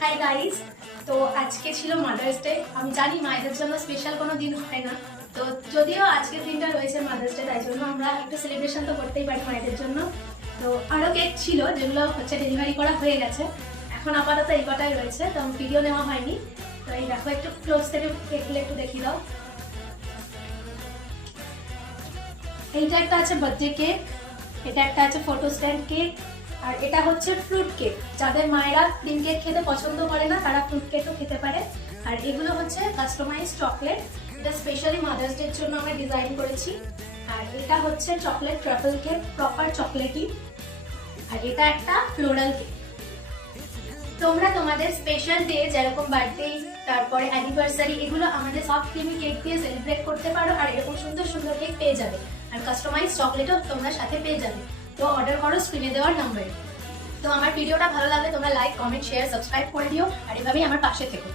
Hi guys, তো আজকে ছিল মাদার্স ডে। আমি জানি মায়েদের জন্য স্পেশাল কোনো দিন হয় না, তো যদিও আজকের দিনটা রয়েছে মাদার্স ডে, তাই জন্য আমরা একটু সেলিব্রেশন তো করতেই পারি মায়েদের জন্য। তো আরও কেক ছিল যেগুলো হচ্ছে ডেলিভারি করা হয়ে গেছে, এখন আপাতত এই কটাই রয়েছে, তো ভিডিও নেওয়া হয়নি। তো এই দেখো, একটু ক্লোজ থেকে কেকগুলো একটু দেখিয়ে দাও। এইটা একটা আছে বার্থডে কেক, এটা একটা আছে ফটো স্ট্যান্ড কেক, আর এটা হচ্ছে ফ্রুট কেক। যাদের মায়েরা ক্রিম কেক খেতে পছন্দ করে না তারা ফ্রুট কেকও খেতে পারে। আর এগুলো হচ্ছে কাস্টমাইজ চকলেট, এটা স্পেশালি মাদার্স ডের জন্য আমরা ডিজাইন করেছি। আর এটা হচ্ছে চকলেট ট্রাফেল কেক, প্রপার চকলেটই। আর এটা একটা ফ্লোরাল কেক। তোমরা তোমাদের স্পেশাল ডে যেরকম বার্থডে, তারপরে অ্যানিভার্সারি, এগুলো আমাদের সফট ক্রিমি কেক দিয়ে সেলিব্রেট করতে পারো। আর এরকম সুন্দর সুন্দর কেক পেয়ে যাবে, আর কাস্টমাইজ চকলেটও তোমরা সাথে পেয়ে যাবে। তো অর্ডার করো স্ক্রিনে দেওয়ার নাম্বারে। তো আমার ভিডিওটা ভালো লাগলে তোমরা লাইক, কমেন্ট, শেয়ার, সাবস্ক্রাইব করে দিও, আর এভাবেই আমার পাশে থেকো।